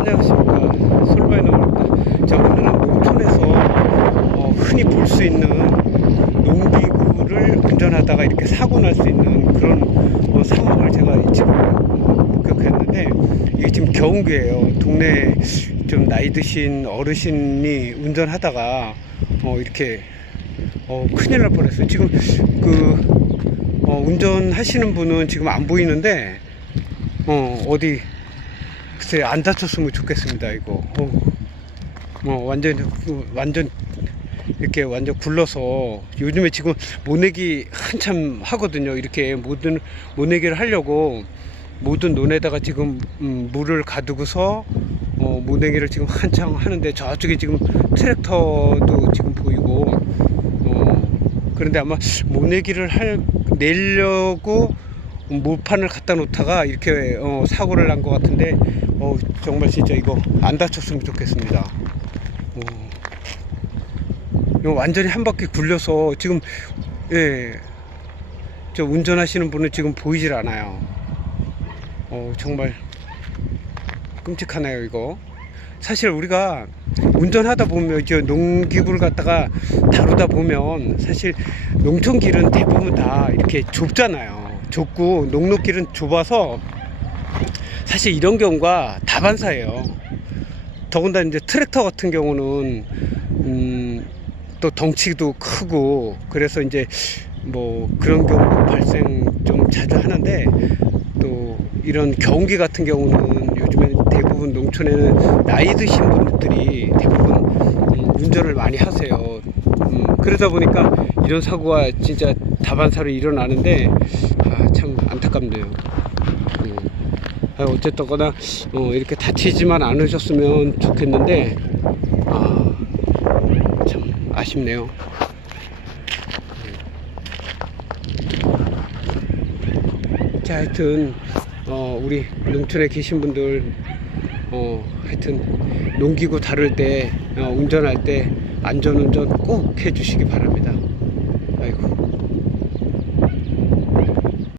안녕하십니까? 솔바이너입니다 자 오늘은 농촌에서 어, 흔히 볼 수 있는 농기구를 운전하다가 이렇게 사고 날 수 있는 그런 어, 상황을 제가 지금 어, 목격했는데 이게 지금 겨운기예요. 동네 좀 나이 드신 어르신이 운전하다가 어, 이렇게 어, 큰일 날 뻔했어요. 지금 그 어, 운전하시는 분은 지금 안 보이는데 어, 어디 글쎄 안 다쳤으면 좋겠습니다 이거. 어, 뭐 완전 그, 완전 이렇게 완전 굴러서. 요즘에 지금 모내기 한참 하거든요. 이렇게 모든 모내기를 하려고 모든 논에다가 지금 음, 물을 가두고서 어, 모내기를 지금 한창 하는데 저쪽에 지금 트랙터도 지금 보이고 어, 그런데 아마 모내기를 할 내려고 몰판을 갖다 놓다가 이렇게 어, 사고를 난 것 같은데 어, 정말 진짜 이거 안 다쳤으면 좋겠습니다. 어, 완전히 한 바퀴 굴려서 지금 예, 저 운전하시는 분은 지금 보이질 않아요. 어, 정말 끔찍하네요 이거. 사실 우리가 운전하다 보면 이제 농기구를 갖다가 다루다 보면 사실 농촌길은 대부분 다 이렇게 좁잖아요. 좁고 농로길은 좁아서 사실 이런 경우가 다반사예요. 더군다나 이제 트랙터 같은 경우는 음, 또 덩치도 크고 그래서 이제 뭐 그런 경우 발생 좀 자주 하는데 또 이런 경운기 같은 경우는 요즘에 대부분 농촌에는 나이 드신 분들이 대부분 음, 운전을 많이 하세요. 음, 그러다 보니까 이런 사고가 진짜 다반사로 일어나는데 아, 참 안타깝네요. 음. 아, 어쨌거나 어, 이렇게 다치지만 않으셨으면 좋겠는데 아, 참 아쉽네요. 자, 하여튼 어, 우리 농촌에 계신 분들 어, 하여튼 농기구 다룰 때 어, 운전할 때 안전운전 꼭 해주시기 바랍니다.